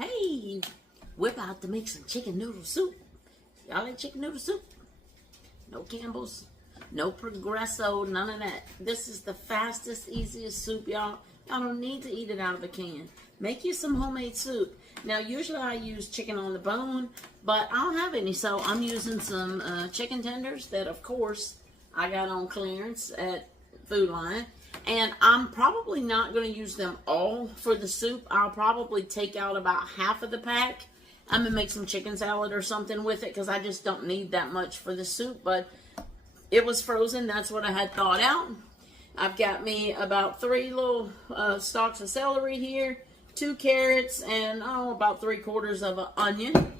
Hey, we're about to make some chicken noodle soup. Y'all like chicken noodle soup? No Campbell's, no Progresso, none of that. This is the fastest, easiest soup, y'all. Y'all don't need to eat it out of a can. Make you some homemade soup. Now, usually I use chicken on the bone, but I don't have any, so I'm using some chicken tenders that, of course, I got on clearance at Food Lion. And I'm probably not going to use them all for the soup. I'll probably take out about half of the pack. I'm going to make some chicken salad or something with it because I just don't need that much for the soup. But it was frozen. That's what I had thawed out. I've got me about 3 little stalks of celery here, 2 carrots, and about 3/4 of an onion.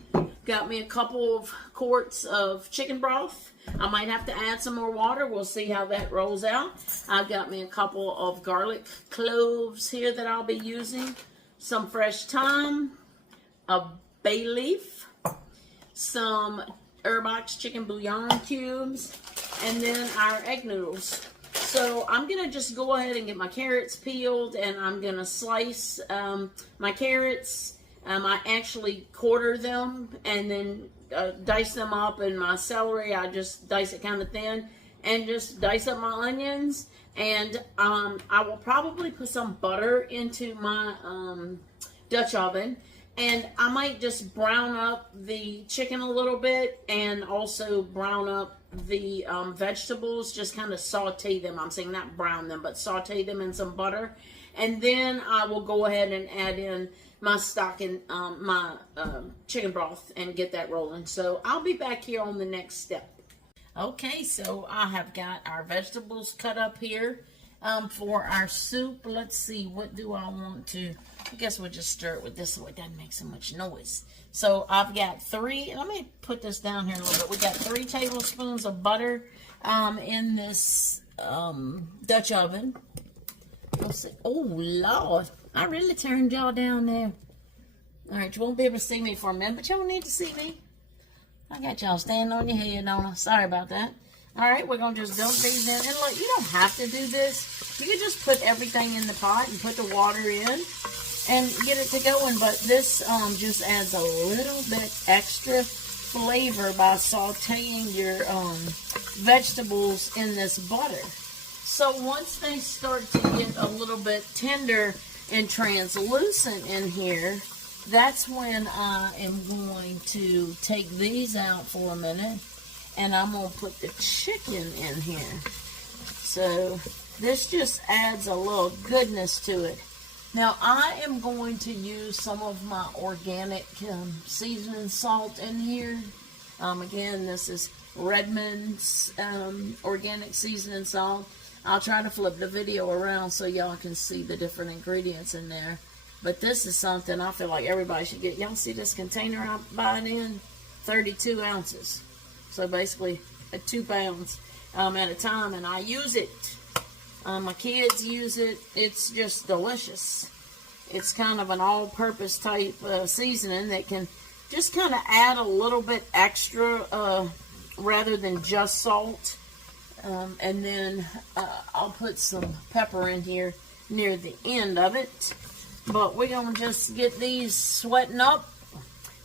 Got me a couple of quarts of chicken broth. I might have to add some more water. We'll see how that rolls out. I've got me a couple of garlic cloves here that I'll be using. Some fresh thyme, a bay leaf, some Herbox chicken bouillon cubes, and then our egg noodles. So I'm going to just go ahead and get my carrots peeled, and I'm going to slice my carrots. I actually quarter them and then dice them up, and my celery, I just dice it kind of thin, and just dice up my onions. And I will probably put some butter into my Dutch oven, and I might just brown up the chicken a little bit and also brown up the vegetables, just kind of saute them. I'm saying not brown them, but saute them in some butter. And then I will go ahead and add in my stock and my chicken broth and get that rolling. So I'll be back here on the next step. Okay, so I have got our vegetables cut up here for our soup. Let's see, what do I want to, I guess we'll just stir it with this so it doesn't make so much noise. So I've got 3, let me put this down here a little bit. We got 3 tablespoons of butter in this Dutch oven. Let's see. Oh, Lord. I really turned y'all down there. All right, you won't be able to see me for a minute, but y'all need to see me. I got y'all standing on your head, don't I? Sorry about that. All right, we're going to just dump these in. And look, you don't have to do this. You can just put everything in the pot and put the water in and get it to going. But this just adds a little bit extra flavor by sauteing your vegetables in this butter. So once they start to get a little bit tender and translucent in here, that's when I am going to take these out for a minute, and I'm going to put the chicken in here. So this just adds a little goodness to it. Now I am going to use some of my organic seasoning salt in here. Again, this is Redmond's organic seasoning salt. I'll try to flip the video around so y'all can see the different ingredients in there. But this is something I feel like everybody should get. Y'all see this container I'm buying in? 32 ounces. So basically 2 pounds at a time. And I use it. My kids use it. It's just delicious. It's kind of an all-purpose type seasoning that can just kind of add a little bit extra rather than just salt. And then I'll put some pepper in here near the end of it. But we're going to just get these sweating up.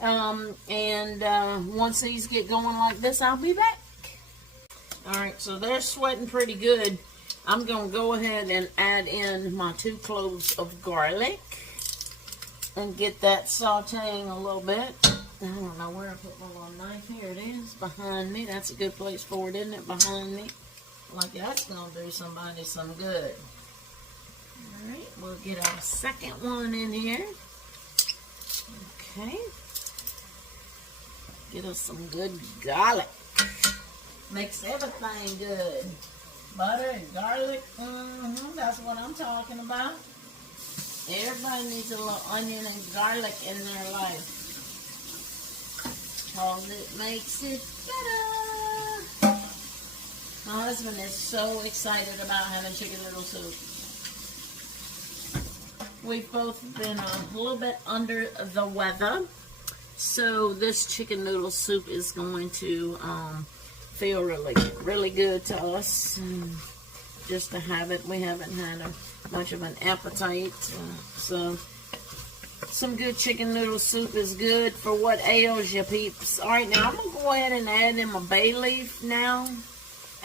Once these get going like this, I'll be back. Alright, so they're sweating pretty good. I'm going to go ahead and add in my 2 cloves of garlic. And get that sauteing a little bit. I don't know where I put my little knife. Here it is, behind me. That's a good place for it, isn't it? Behind me. Like that's going to do somebody some good. Alright, we'll get our second one in here. Okay. Get us some good garlic. Makes everything good. Butter and garlic. That's what I'm talking about. Everybody needs a little onion and garlic in their life. Because it makes it better. My husband is so excited about having chicken noodle soup. We've both been a little bit under the weather. So this chicken noodle soup is going to feel really good to us. Just to have it. We haven't had much of an appetite. So Some good chicken noodle soup is good for what ails you, peeps. All right, now I'm going to go ahead and add in my bay leaf now.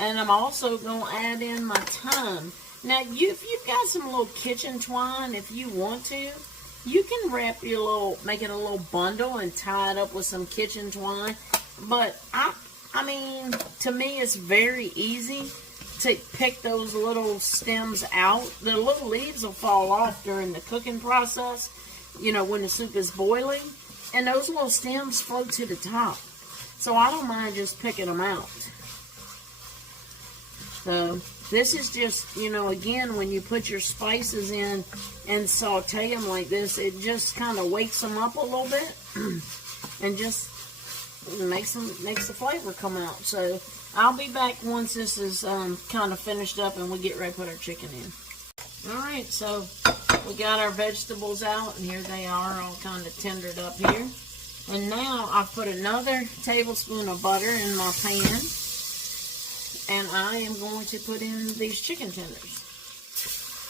And I'm also going to add in my thyme. Now, if you've got some little kitchen twine, if you want to, you can wrap your make it a little bundle and tie it up with some kitchen twine. But, I mean, to me, it's very easy to pick those little stems out. The little leaves will fall off during the cooking process, you know, when the soup is boiling. And those little stems float to the top. So I don't mind just picking them out. So this is just, you know, again, when you put your spices in and saute them like this, it just kind of wakes them up a little bit and just makes the flavor come out. So I'll be back once this is kind of finished up and we get ready to put our chicken in. All right, so we got our vegetables out, and here they are, all kind of tendered up here. And now I've put another tablespoon of butter in my pan. And I am going to put in these chicken tenders.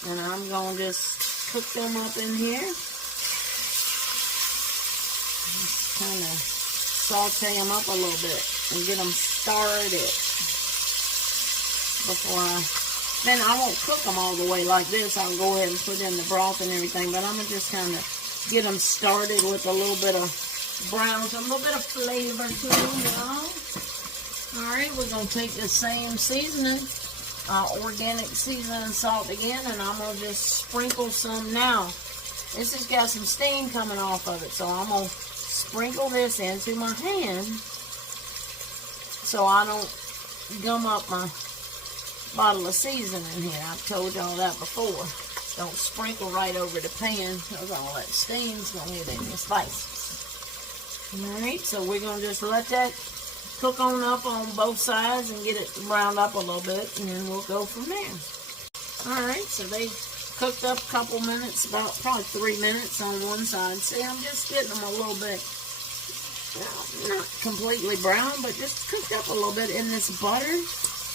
And I'm going to just cook them up in here. Just kind of saute them up a little bit and get them started before then I won't cook them all the way like this. I'll go ahead and put in the broth and everything, but I'm going to just kind of get them started with a little bit of brown, a little bit of flavor to them, y'all. Alright, we're going to take the same seasoning, organic seasoning and salt again, and I'm going to just sprinkle some now. This has got some steam coming off of it, so I'm going to sprinkle this into my hand so I don't gum up my bottle of seasoning here. I've told y'all that before. Don't sprinkle right over the pan because all that steam's going to get in your spices. Alright, so we're going to just let that cook on up on both sides and get it browned up a little bit, and then we'll go from there. Alright, so they cooked up a couple minutes, about probably 3 minutes on one side. See, I'm just getting them a little bit, well, not completely brown, but just cooked up a little bit in this butter.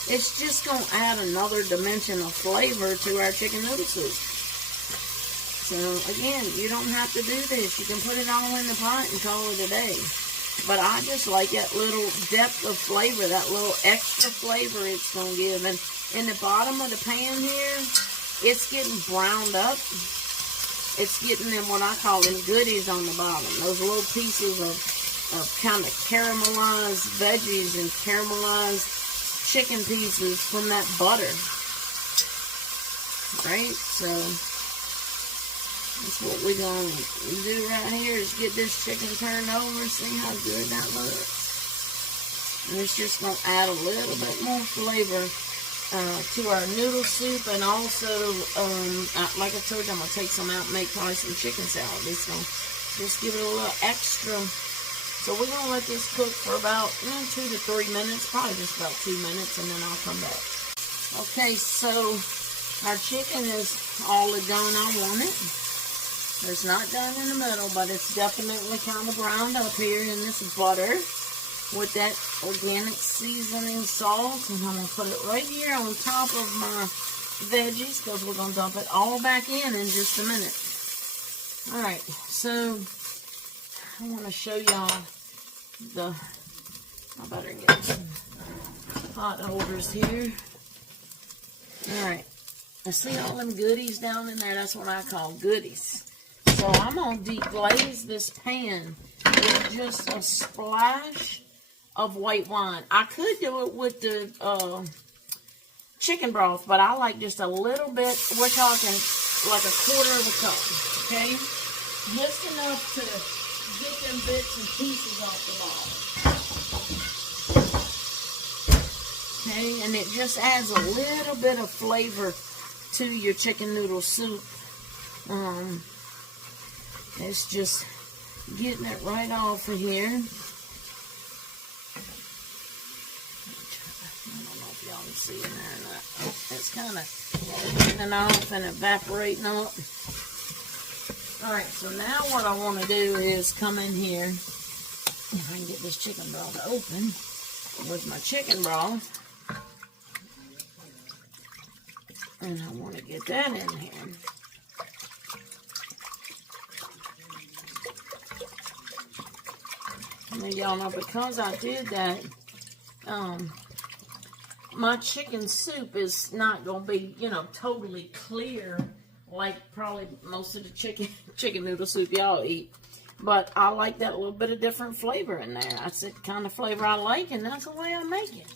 It's just going to add another dimension of flavor to our chicken noodle soup. So, again, you don't have to do this. You can put it all in the pot and call it a day. But I just like that little depth of flavor, that little extra flavor it's going to give. And in the bottom of the pan here, it's getting browned up. It's getting them, what I call them, goodies on the bottom. Those little pieces of kind of caramelized veggies and caramelized chicken pieces from that butter. Right? So that's what we're going to do right here is get this chicken turned over, see how good that looks. And it's just going to add a little bit more flavor to our noodle soup. And also, like I told you, I'm going to take some out and make probably some chicken salad. It's going to just give it a little extra. So we're going to let this cook for about 2 to 3 minutes, probably just about 2 minutes, and then I'll come back. Okay, so our chicken is all done I want it. It's not done in the middle, but it's definitely kind of browned up here in this butter with that organic seasoning salt. And I'm going to put it right here on top of my veggies because we're going to dump it all back in just a minute. Alright, so I want to show y'all I better get some pot holders here. Alright, I see all them goodies down in there. That's what I call goodies. So I'm going to deglaze this pan with just a splash of white wine. I could do it with the chicken broth, but I like just a little bit. We're talking like a quarter of a cup, okay? Just enough to get them bits and pieces off the bottom. Okay, and it just adds a little bit of flavor to your chicken noodle soup. It's just getting it right off of here. I don't know if y'all can see in there or not. It's kind of getting off and evaporating up. Alright, so now what I want to do is come in here. If I can get this chicken broth open with my chicken broth. And I want to get that in here. Now, y'all know, because I did that, my chicken soup is not going to be, you know, totally clear like probably most of the chicken noodle soup y'all eat. But I like that little bit of different flavor in there. That's the kind of flavor I like, and that's the way I make it.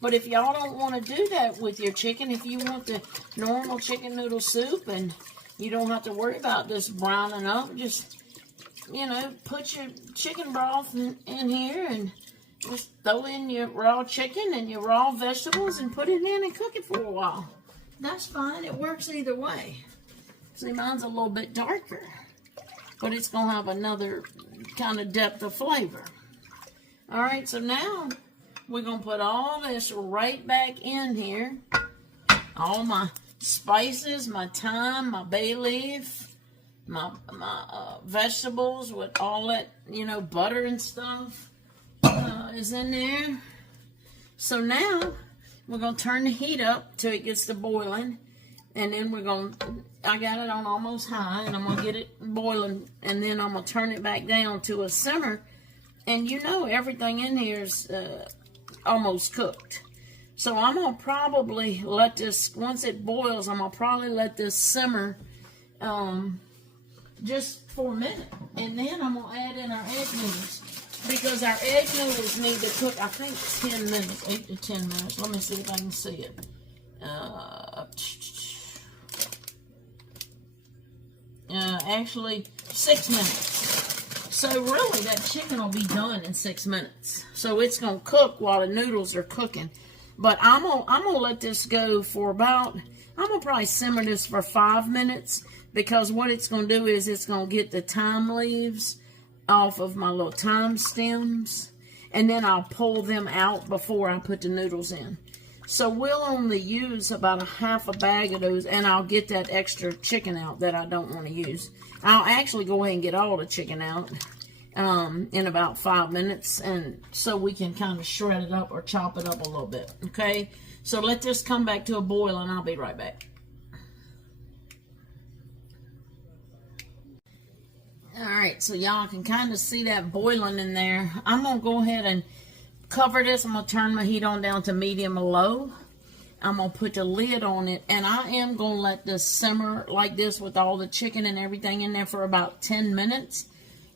But if y'all don't want to do that with your chicken, if you want the normal chicken noodle soup and you don't have to worry about this browning up, just, you know, put your chicken broth in here and just throw in your raw chicken and your raw vegetables and put it in and cook it for a while. That's fine. It works either way. See, mine's a little bit darker, but it's going to have another kind of depth of flavor. All right, so now we're going to put all this right back in here. All my spices, my thyme, my bay leaf, my vegetables with all that, you know, butter and stuff is in there. So now we're going to turn the heat up till it gets to boiling. And then we're going to, I got it on almost high, and I'm going to get it boiling. And then I'm going to turn it back down to a simmer. And you know everything in here is almost cooked. So I'm going to probably let this, once it boils, I'm going to probably let this simmer just for a minute. And then I'm going to add in our egg noodles. Because our egg noodles need to cook, I think, 10 minutes, 8 to 10 minutes. Let me see if I can see it. Actually, 6 minutes. So really, that chicken will be done in 6 minutes. So it's going to cook while the noodles are cooking. But I'm gonna let this go for about, I'm going to probably simmer this for 5 minutes. Because what it's going to do is it's going to get the thyme leaves off of my little thyme stems. And then I'll pull them out before I put the noodles in. So we'll only use about a half a bag of those, and I'll get that extra chicken out that I don't want to use. I'll actually go ahead and get all the chicken out in about 5 minutes, and so we can kind of shred it up or chop it up a little bit, okay? So let this come back to a boil, and I'll be right back. All right, so y'all can kind of see that boiling in there. I'm going to go ahead and cover this. I'm going to turn my heat on down to medium or low. I'm going to put the lid on it, and I am going to let this simmer like this with all the chicken and everything in there for about 10 minutes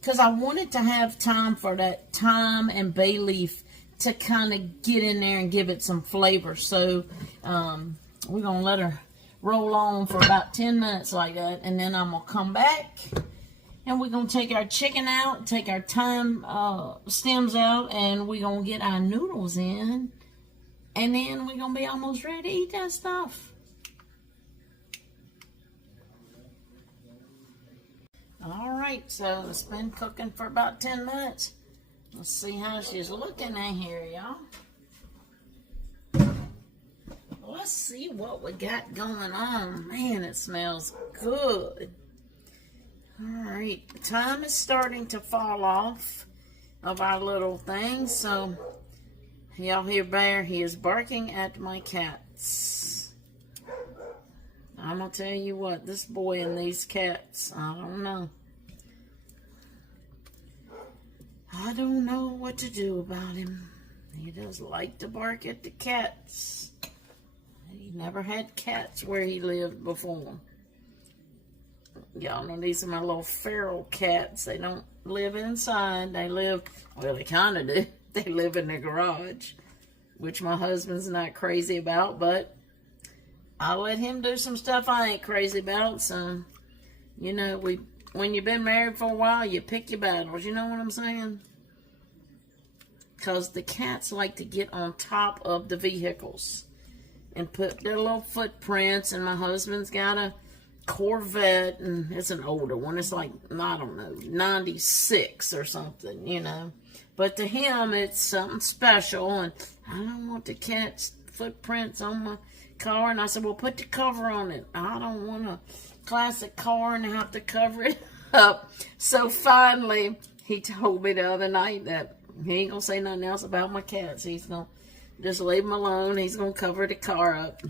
because I wanted to have time for that thyme and bay leaf to kind of get in there and give it some flavor. So we're going to let her roll on for about 10 minutes like that, and then I'm going to come back. And we're going to take our chicken out, take our thyme stems out, and we're going to get our noodles in. And then we're going to be almost ready to eat that stuff. All right, so it's been cooking for about 10 minutes. Let's see how she's looking in here, y'all. Let's see what we got going on. Man, it smells good. Alright, time is starting to fall off of our little thing, so y'all hear Bear, he is barking at my cats. I'm going to tell you what, this boy and these cats, I don't know. I don't know what to do about him. He does like to bark at the cats. He never had cats where he lived before. Y'all know these are my little feral cats. They don't live inside. They live, well, they kind of do. They live in the garage, which my husband's not crazy about, but I'll let him do some stuff I ain't crazy about. So, you know, when you've been married for a while, you pick your battles. You know what I'm saying? Because the cats like to get on top of the vehicles and put their little footprints, and my husband's got a Corvette, and it's an older one. It's like, I don't know, 96 or something, you know. But to him, it's something special, and I don't want the cat's footprints on my car. And I said, well, put the cover on it. I don't want a classic car and have to cover it up. So finally, he told me the other night that he ain't going to say nothing else about my cats. He's going to just leave them alone. He's going to cover the car up.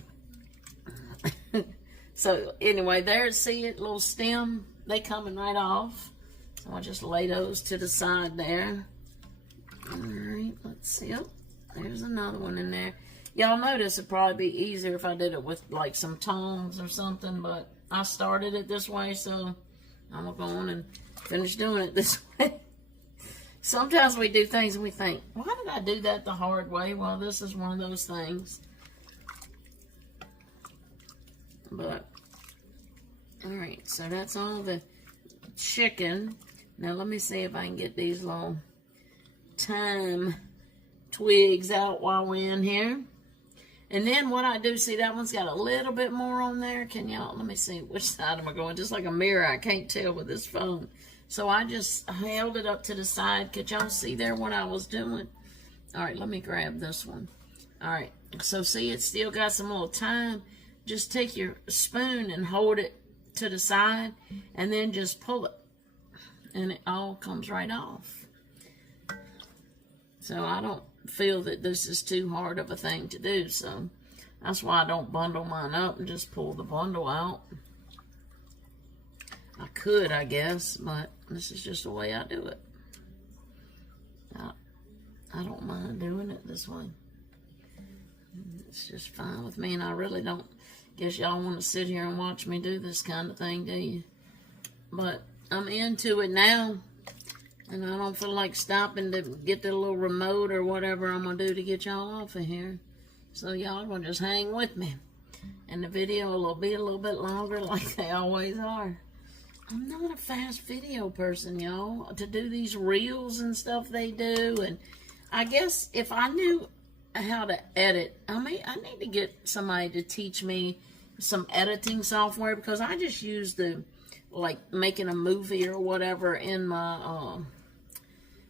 So anyway, there's, see it, little stem, they coming right off. So I'll just lay those to the side there. Alright, let's see. Oh, there's another one in there. Y'all notice it'd probably be easier if I did it with like some tongs or something, but I started it this way, so I'm gonna go on and finish doing it this way. Sometimes we do things and we think, why did I do that the hard way? Well, this is one of those things. But, alright, so that's all the chicken. Now let me see if I can get these little thyme twigs out while we're in here. And then what I do, see that one's got a little bit more on there. Can y'all, let me see, which side am I going? Just like a mirror, I can't tell with this phone. So I just held it up to the side. Could y'all see there what I was doing? All right, let me grab this one. All right, so see it's still got some little thyme. Just take your spoon and hold it to the side and then just pull it. And it all comes right off. So I don't feel that this is too hard of a thing to do, so that's why I don't bundle mine up and just pull the bundle out. I could, I guess, but this is just the way I do it. I don't mind doing it this way. It's just fine with me, and I really don't guess y'all want to sit here and watch me do this kind of thing, do you? But I'm into it now. And I don't feel like stopping to get the little remote or whatever I'm going to do to get y'all off of here. So y'all going to just hang with me. And the video will be a little bit longer like they always are. I'm not a fast video person, y'all. To do these reels and stuff they do. And I guess if I knew how to edit, I need to get somebody to teach me some editing software. Because I just use the, like, making a movie or whatever in my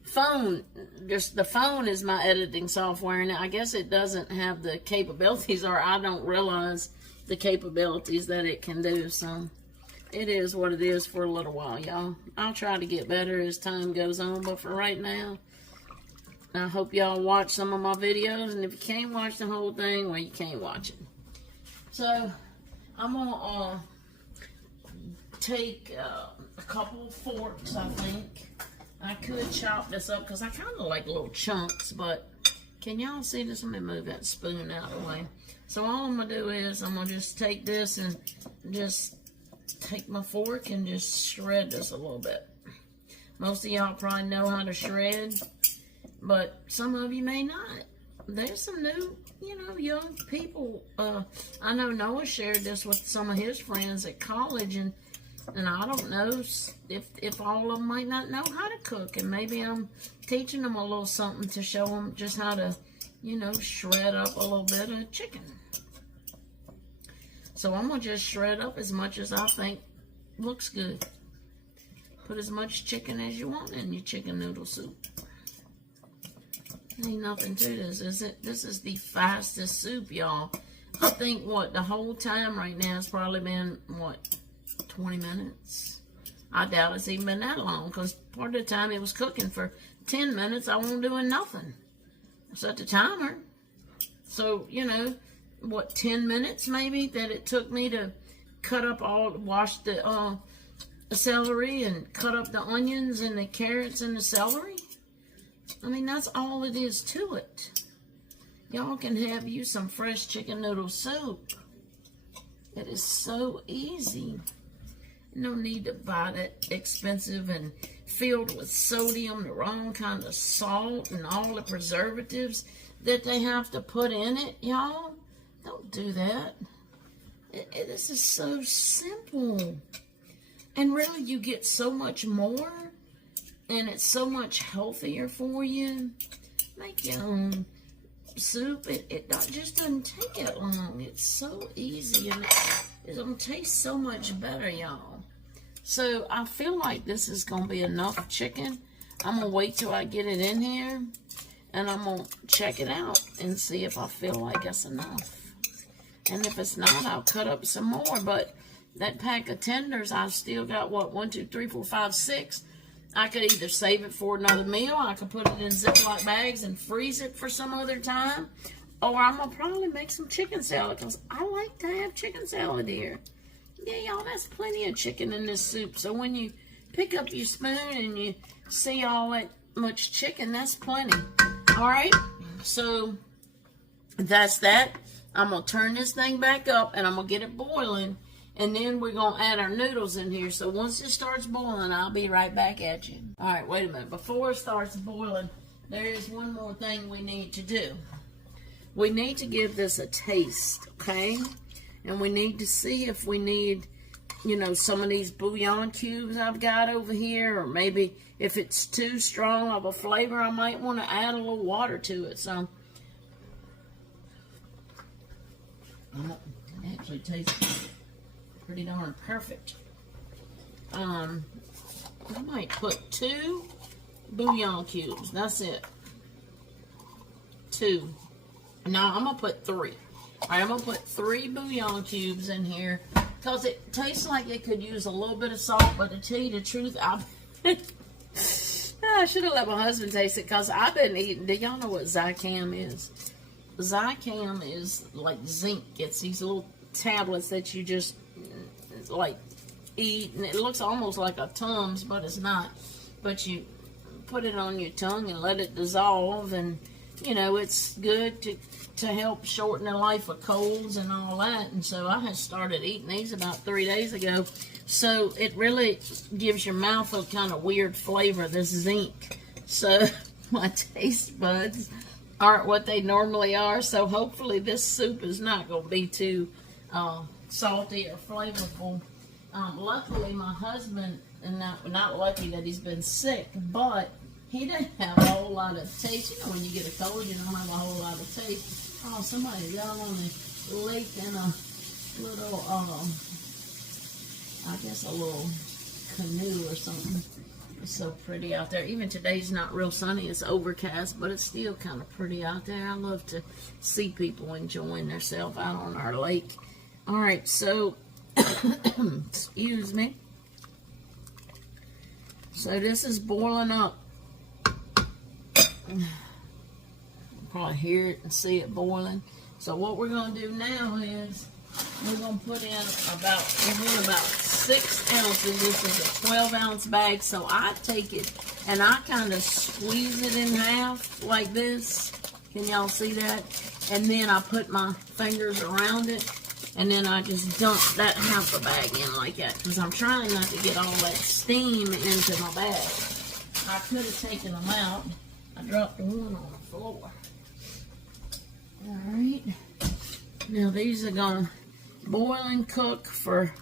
phone. Just the phone is my editing software, and I guess it doesn't have the capabilities, or I don't realize the capabilities that it can do. So it is what it is for a little while, y'all. I'll try to get better as time goes on, but for right now, I hope y'all watch some of my videos, and if you can't watch the whole thing, well, you can't watch it. So I'm gonna take a couple of forks, I think. I could chop this up because I kind of like little chunks, but can y'all see this? Let me move that spoon out of the way. So all I'm going to do is I'm going to just take this and just take my fork and just shred this a little bit. Most of y'all probably know how to shred, but some of you may not. There's some new, young people. I know Noah shared this with some of his friends at college, and I don't know if all of them might not know how to cook, and maybe I'm teaching them a little something to show them just how to, shred up a little bit of chicken. So I'm going to just shred up as much as I think looks good. Put as much chicken as you want in your chicken noodle soup. Ain't nothing to this, is it? This is the fastest soup, y'all. I think, the whole time right now has probably been, 20 minutes. I doubt it's even been that long, because part of the time it was cooking for 10 minutes. I wasn't doing nothing. Set the timer. So, 10 minutes maybe that it took me to cut up wash the celery and cut up the onions and the carrots and the celery. I mean, that's all it is to it. Y'all can have you some fresh chicken noodle soup. It is so easy. No need to buy that expensive and filled with sodium, the wrong kind of salt, and all the preservatives that they have to put in it, y'all. Don't do that. This is so simple. And really, you get so much more, and it's so much healthier for you. Make your own soup. It just doesn't take that long. It's so easy, and it's going to taste so much better, y'all. So I feel like this is going to be enough chicken. I'm going to wait till I get it in here, and I'm going to check it out and see if I feel like it's enough. And if it's not, I'll cut up some more. But that pack of tenders, I've still got, 1, 2, 3, 4, 5, 6. I could either save it for another meal. I could put it in Ziploc bags and freeze it for some other time. Or I'm going to probably make some chicken salad, because I like to have chicken salad here. Yeah, y'all, that's plenty of chicken in this soup. So when you pick up your spoon and you see all that much chicken. That's plenty. All right, so that's that. I'm going to turn this thing back up, and I'm going to get it boiling, and then we're going to add our noodles in here. So once it starts boiling, I'll be right back at you. All right, wait a minute. Before it starts boiling, there is one more thing we need to do. We need to give this a taste, okay? And we need to see if we need, you know, some of these bouillon cubes I've got over here, or maybe if it's too strong of a flavor, I might want to add a little water to it. So, it actually tastes pretty darn perfect. I might put 2 bouillon cubes. That's it. 2. Now I'm gonna put 3. All right, I'm gonna put 3 bouillon cubes in here because it tastes like it could use a little bit of salt. But to tell you the truth, I should have let my husband taste it because I've been eating. Do y'all know what Zicam is? Zicam is like zinc. It's these little tablets that you just like eat, and it looks almost like a Tums, but it's not. But you put it on your tongue and let it dissolve, and you know, it's good to help shorten the life of colds and all that. And so I had started eating these about 3 days ago. So it really gives your mouth a kind of weird flavor, this zinc. So my taste buds aren't what they normally are. So hopefully this soup is not going to be too salty or flavorful. Luckily, my husband, and not lucky that he's been sick, but he didn't have a whole lot of taste. You know, when you get a cold, you don't have a whole lot of taste. Oh, somebody got on the lake in a little, I guess a little canoe or something. It's so pretty out there. Even today's not real sunny. It's overcast, but it's still kind of pretty out there. I love to see people enjoying themselves out on our lake. All right, so, excuse me. So this is boiling up. Probably hear it and see it boiling. So what we're going to do now is we're going to put in about 6 ounces. This is a 12-ounce bag. So I take it and I kind of squeeze it in half like this. Can y'all see that? And then I put my fingers around it, and then I just dump that half a bag in like that, because I'm trying not to get all that steam into my bag. I could have taken them out. I dropped one on the floor. Alright. Now these are going to boil and cook for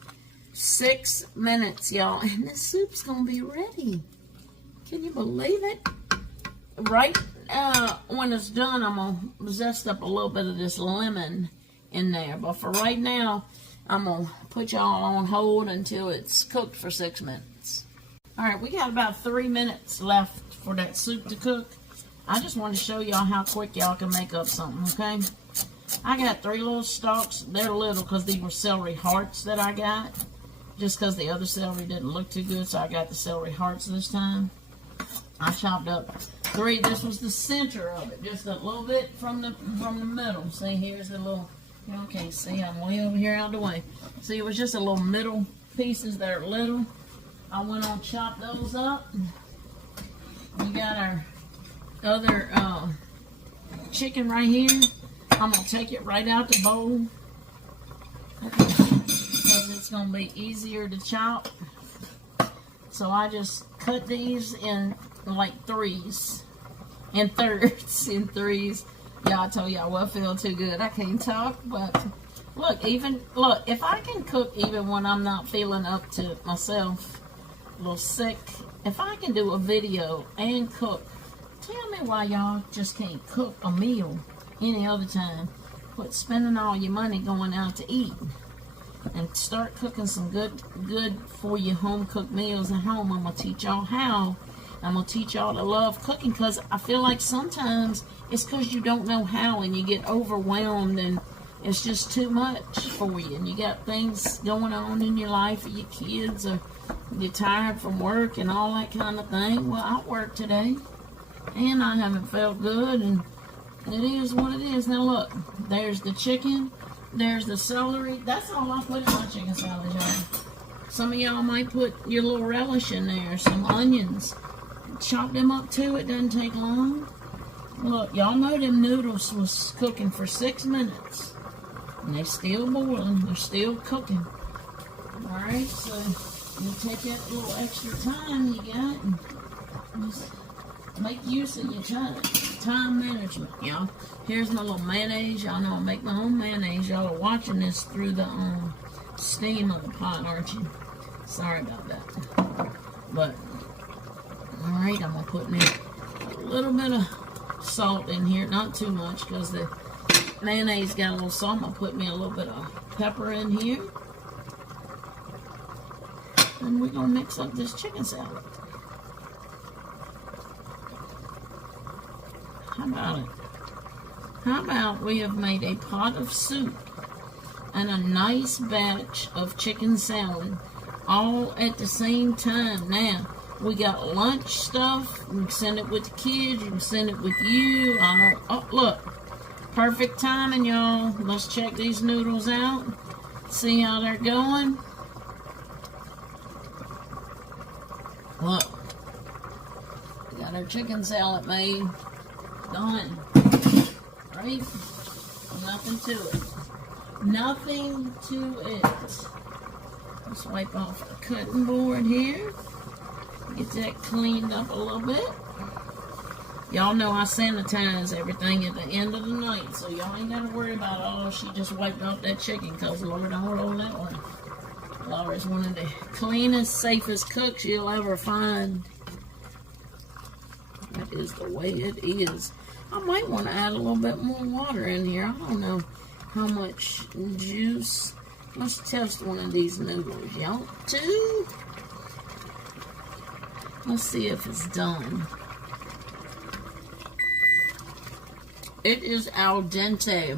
6 minutes, y'all. And this soup's going to be ready. Can you believe it? Right when it's done, I'm going to zest up a little bit of this lemon in there. But for right now, I'm going to put y'all on hold until it's cooked for 6 minutes. Alright, we got about 3 minutes left for that soup to cook. I just want to show y'all how quick y'all can make up something, okay? I got 3 little stalks. They're little because these were celery hearts that I got. Just because the other celery didn't look too good, so I got the celery hearts this time. I chopped up 3. This was the center of it, just a little bit from the middle. See, here's the little, you can't see, I'm way over here out of the way. See, it was just a little middle pieces that are little. I went on chop those up. We got our other chicken right here. I'm going to take it right out the bowl because it's going to be easier to chop. So I just cut these in like 3s and 3rds and 3s. Yeah, I told y'all I feel too good. I can't talk, but look, if I can cook even when I'm not feeling up to myself, a little sick, if I can do a video and cook, tell me why y'all just can't cook a meal any other time. Quit spending all your money going out to eat and start cooking some good for you home cooked meals at home. I'm gonna teach y'all how. I'm gonna teach y'all to love cooking, because I feel like sometimes it's because you don't know how and you get overwhelmed and it's just too much for you, and you got things going on in your life, or your kids, or you're tired from work and all that kind of thing. Well, I worked today and I haven't felt good, and it is what it is. Now look, there's the chicken, there's the celery. That's all I put in my chicken salad, y'all. Some of y'all might put your little relish in there, some onions. chop them up too. It doesn't take long. Look, y'all know them noodles was cooking for 6 minutes. And they still boiling. They're still cooking. Alright, so you take that little extra time you got and just make use of your time management, y'all. Here's my little mayonnaise. Y'all know I make my own mayonnaise. Y'all are watching this through the steam of the pot, aren't you? Sorry about that. But, alright, I'm going to put me a little bit of salt in here. Not too much because the mayonnaise got a little salt. I'm going to put me a little bit of pepper in here. And we're going to mix up this chicken salad. How about it? How about we have made a pot of soup and a nice batch of chicken salad all at the same time. Now, we got lunch stuff. You can send it with the kids. You can send it with you. Oh, look. Perfect timing, y'all. Let's check these noodles out. See how they're going. Look. We got our chicken salad made. Done. Right? Nothing to it. Nothing to it. Let's wipe off the cutting board here. Get that cleaned up a little bit. Y'all know I sanitize everything at the end of the night, so y'all ain't got to worry about, oh, she just wiped off that chicken, because Lord, don't roll that one. Laura's one of the cleanest, safest cooks you'll ever find. That is the way it is. I might want to add a little bit more water in here. I don't know how much juice. Let's test one of these noodles, y'all. 2. Let's see if it's done. It is al dente.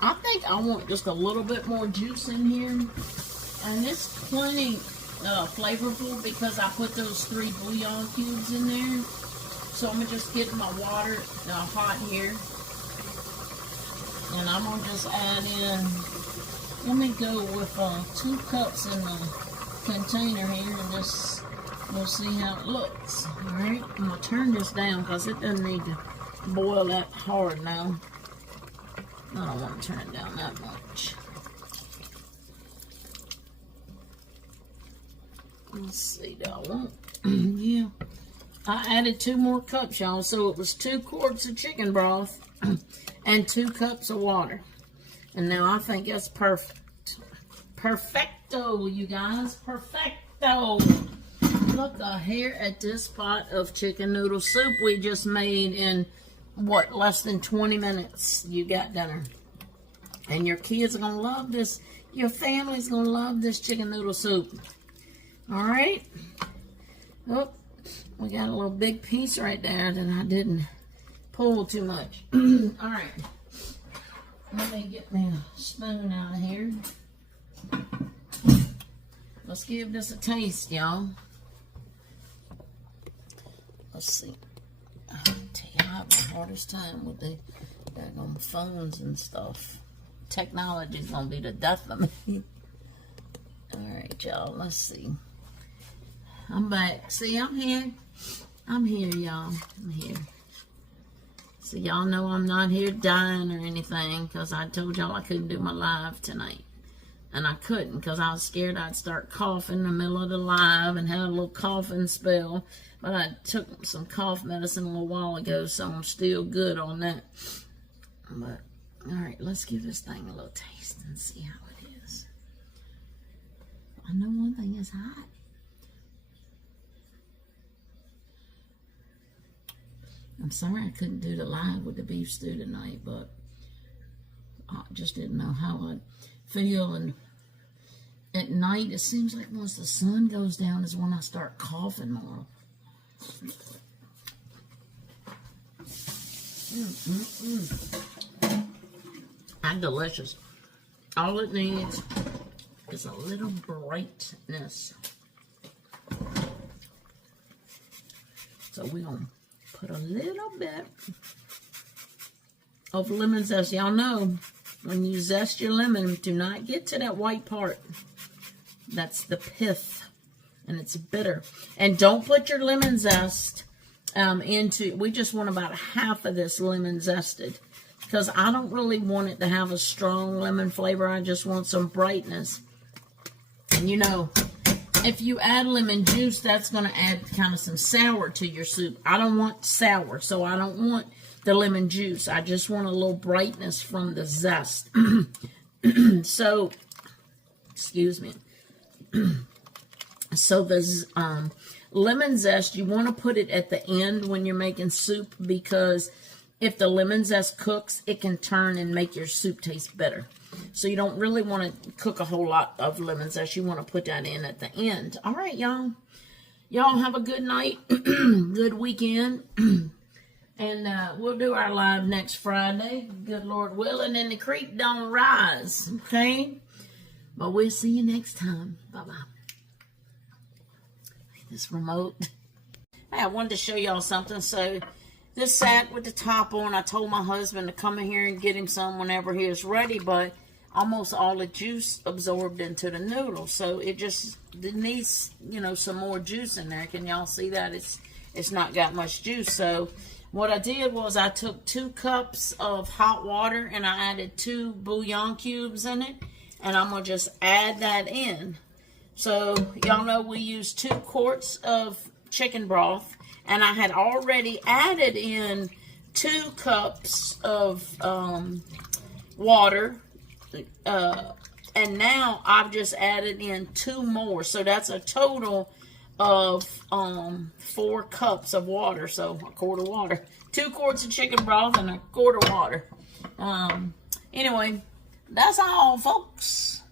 I think I want just a little bit more juice in here. And it's plenty flavorful because I put those 3 bouillon cubes in there. So I'm going to just get my water hot here. And I'm going to just add in, let me go with 2 cups in the container here and just, we'll see how it looks. Alright, I'm going to turn this down because it doesn't need to boil that hard now. I don't want to turn it down that much. Let's see, do I want? Yeah. I added 2 more cups, y'all, so it was 2 quarts of chicken broth and 2 cups of water. And now I think that's perfect. Perfecto, you guys. Perfecto. Look here at this pot of chicken noodle soup we just made in, what, less than 20 minutes. You got dinner. And your kids are going to love this. Your family's going to love this chicken noodle soup. All right. Oh, we got a little big piece right there that I didn't pull too much. All right. Let me get me a spoon out of here. Let's give this a taste, y'all. Let's see. I tell you, I have the hardest time with the phones and stuff. Technology's gonna be the death of me. All right, y'all. Let's see. I'm back. See, I'm here. I'm here, y'all. I'm here. So y'all know I'm not here dying or anything because I told y'all I couldn't do my live tonight. And I couldn't because I was scared I'd start coughing in the middle of the live and had a little coughing spell. But I took some cough medicine a little while ago, so I'm still good on that. But, alright, let's give this thing a little taste and see how it is. I know one thing is hot. I'm sorry I couldn't do the live with the beef stew tonight, but I just didn't know how I'd feel. And at night, it seems like once the sun goes down is when I start coughing more. And delicious. All it needs is a little brightness. So we're going to put a little bit of lemon zest. Y'all know, when you zest your lemon, do not get to that white part. That's the pith. and it's bitter. And don't put your lemon zest into, we just want about half of this lemon zested, because I don't really want it to have a strong lemon flavor. I just want some brightness. And you know, if you add lemon juice, that's going to add kind of some sour to your soup. I don't want sour, so I don't want the lemon juice. I just want a little brightness from the zest. So, excuse me. So the lemon zest, you want to put it at the end when you're making soup, because if the lemon zest cooks, it can turn and make your soup taste better. So you don't really want to cook a whole lot of lemon zest. You want to put that in at the end. All right, y'all. Y'all have a good night, good weekend. And we'll do our live next Friday, good Lord willing, and the creek don't rise, okay? But we'll see you next time. Bye-bye. This remote. Hey, I wanted to show y'all something. So this sack with the top on, I told my husband to come in here and get him some whenever he was ready, but almost all the juice absorbed into the noodle. So it needs, you know, some more juice in there. Can y'all see that? It's not got much juice. So what I did was I took 2 cups of hot water and I added 2 bouillon cubes in it. And I'm going to just add that in. So y'all know we used 2 quarts of chicken broth. And I had already added in 2 cups of water. And now I've just added in 2 more. So that's a total of 4 cups of water. So a quart of water. 2 quarts of chicken broth and a quart of water. Anyway, that's all, folks.